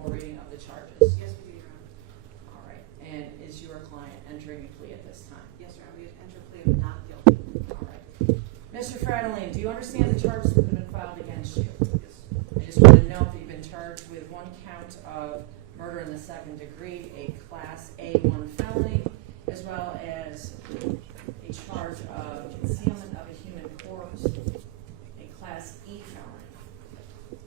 formal reading of the charges? Yes, we do, Your Honor. All right. And is your client entering a plea at this time? Yes, Your Honor. We enter a plea of not guilty. All right. Mr. Frattolin, do you understand the charges that have been filed against you? Yes. I just want to note that you've been charged with one count of murder in the second degree, a Class A1 felony, as well as a charge of concealment of a human corpse, a Class E felony.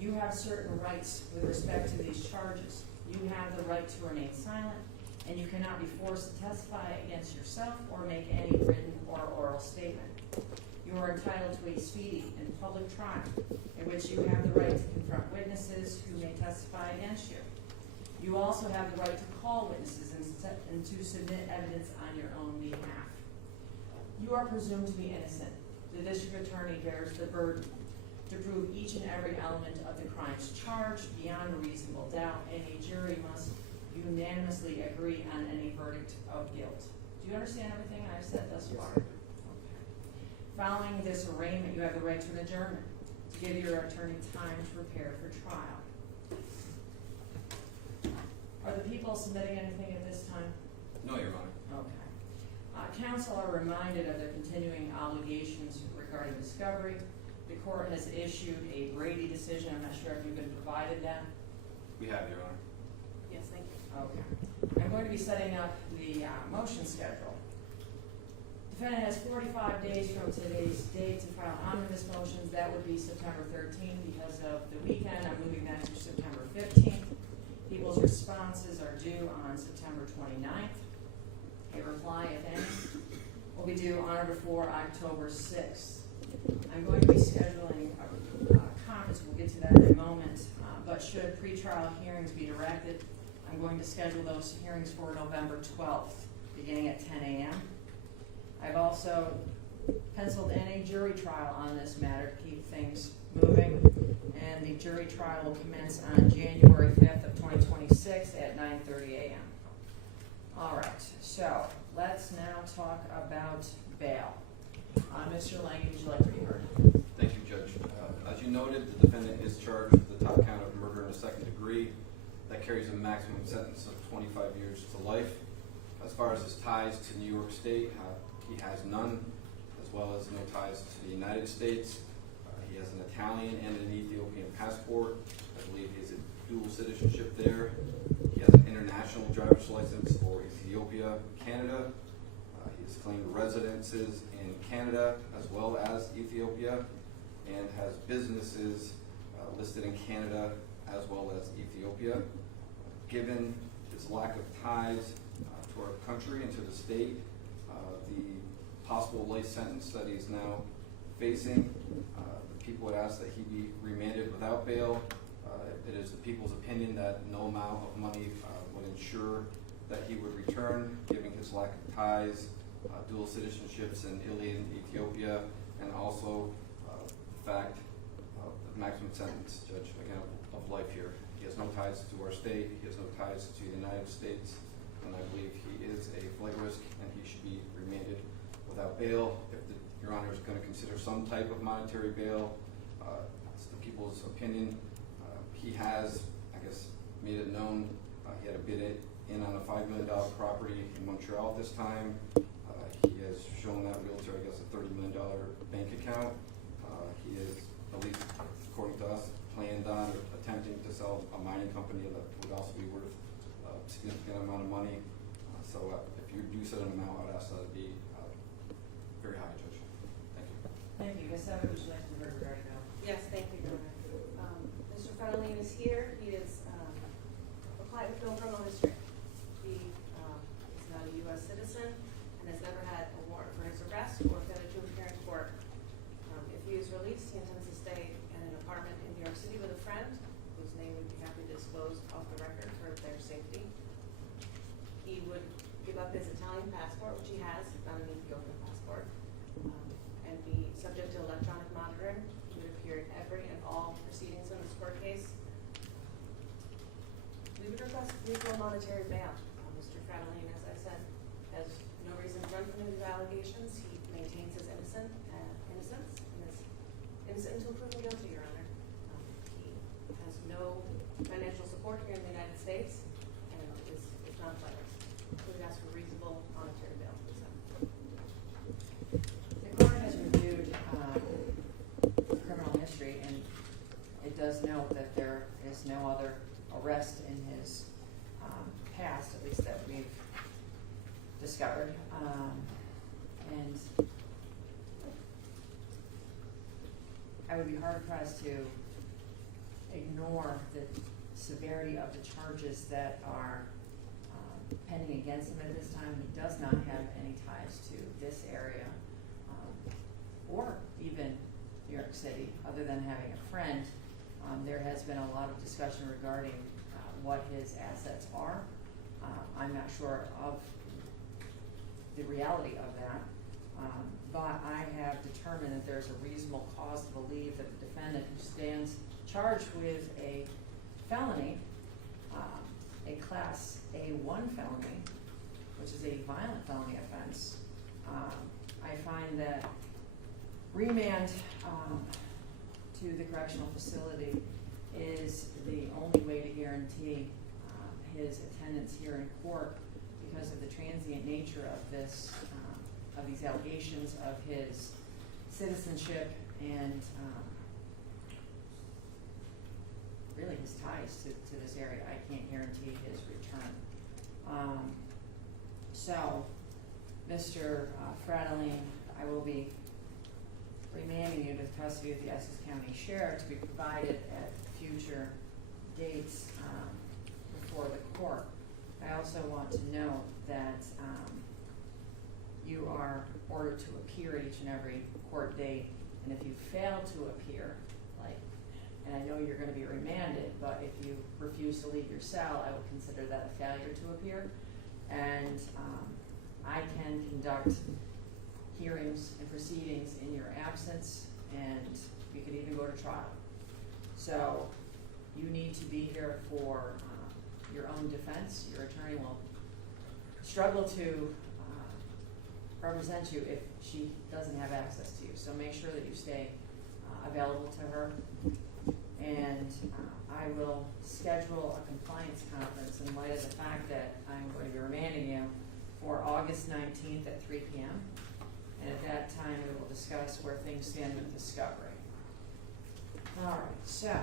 You have certain rights with respect to these charges. You have the right to remain silent, and you cannot be forced to testify against yourself or make any written or oral statement. You are entitled to a speedy and public trial in which you have the right to confront witnesses who may testify against you. You also have the right to call witnesses and to submit evidence on your own behalf. You are presumed to be innocent. The district attorney bears the burden to prove each and every element of the crimes charged beyond a reasonable doubt, and a jury must unanimously agree on any verdict of guilt. Do you understand everything I've said thus far? Okay. Following this arraignment, you have the right to an adjournment to give your attorney time to prepare for trial. Are the people submitting anything at this time? No, Your Honor. Okay. Counsel are reminded of their continuing obligations regarding discovery. The court has issued a Brady decision. I'm not sure if you've been provided that. We have, Your Honor. Yes, thank you. Okay. I'm going to be setting up the motion schedule. Defendant has 45 days from today's date to file omnibus motions. That would be September 13th. Because of the weekend, I'm moving that to September 15th. People's responses are due on September 29th. A reply, if any, will be due on or before October 6th. I'm going to be scheduling a conference. We'll get to that in a moment. But should pretrial hearings be directed, I'm going to schedule those hearings for November 12th, beginning at 10 a.m. I've also penciled in a jury trial on this matter to keep things moving, and the jury trial will commence on January 5th of 2026 at 9:30 a.m. All right, so let's now talk about bail. Mr. Lange, would you like to be heard? Thank you, Judge. As you noted, the defendant is charged with the top count of murder in the second degree. That carries a maximum sentence of 25 years to life. As far as his ties to New York State, he has none, as well as no ties to the United States. He has an Italian and an Ethiopian passport. I believe he has a dual citizenship there. He has an international driver's license for Ethiopia, Canada. He has claimed residences in Canada as well as Ethiopia, and has businesses listed in Canada as well as Ethiopia. Given his lack of ties to our country and to the state, the possible life sentence that he's now facing, the people would ask that he be remanded without bail. It is the people's opinion that no amount of money would ensure that he would return, given his lack of ties, dual citizenships in Italy and Ethiopia, and also the fact of the maximum sentence, Judge, again, of life here. He has no ties to our state, he has no ties to the United States, and I believe he is a flight risk and he should be remanded without bail. If Your Honor is going to consider some type of monetary bail, it's the people's opinion. He has, I guess, made it known he had a bid in on a $5 million property in Montreal at this time. He has shown that realtor, I guess, a $30 million bank account. He is, at least according to us, planned on attempting to sell a mining company that would also be worth a significant amount of money. So if you do set an amount, I'd ask that it be very high, Judge. Thank you. Thank you. Ms. Evans, would you like to be heard right now? Yes, thank you, Your Honor. Mr. Frattolin is here. He is applied with no criminal history. He is not a U.S. citizen and has never had a warrant for his arrest or failure to appear in court. If he is released, he intends to stay in an apartment in New York City with a friend, whose name we'd be happy to disclose off the record for their safety. He would give up his Italian passport, which he has, not an Ethiopian passport, and be subject to electronic monitoring. He would appear in every and all proceedings in this court case. We would request reasonable monetary bail. Mr. Frattolin, as I said, has no reason to run from his allegations. He maintains his innocence and is innocent until proven guilty, Your Honor. He has no financial support we would ask for reasonable monetary bail. The court has reviewed criminal history, and it does note that there is no other arrest in his past, at least that we've discovered. And I would be hard pressed to ignore the severity of the charges that are pending against him at this time. He does not have any ties to this area or even New York City, other than having a friend. There has been a lot of discussion regarding what his assets are. I'm not sure of the reality of that, but I have determined that there's a reasonable cause to believe that the defendant, who stands charged with a felony, a Class A1 felony, which is a violent felony offense, I find that remand to the correctional facility is the only way to guarantee his attendance here in court, because of the transient nature of this, of these allegations of his citizenship and really his ties to this area. I can't guarantee his return. So, Mr. Frattolin, I will be remanding you to the custody of the Essex County Sheriff to be provided at future dates before the court. I also want to note that you are ordered to appear at each and every court date, and if you fail to appear, and I know you're going to be remanded, but if you refuse to leave your cell, I would consider that a failure to appear. And I can conduct hearings and proceedings in your absence, and you could even go to trial. So you need to be here for your own defense. Your attorney will struggle to represent you if she doesn't have access to you. So make sure that you stay available to her. And I will schedule a compliance conference in light of the fact that I'm going to be remanding you for August 19th at 3 p.m. And at that time, we will discuss where things stand with discovery. All right, so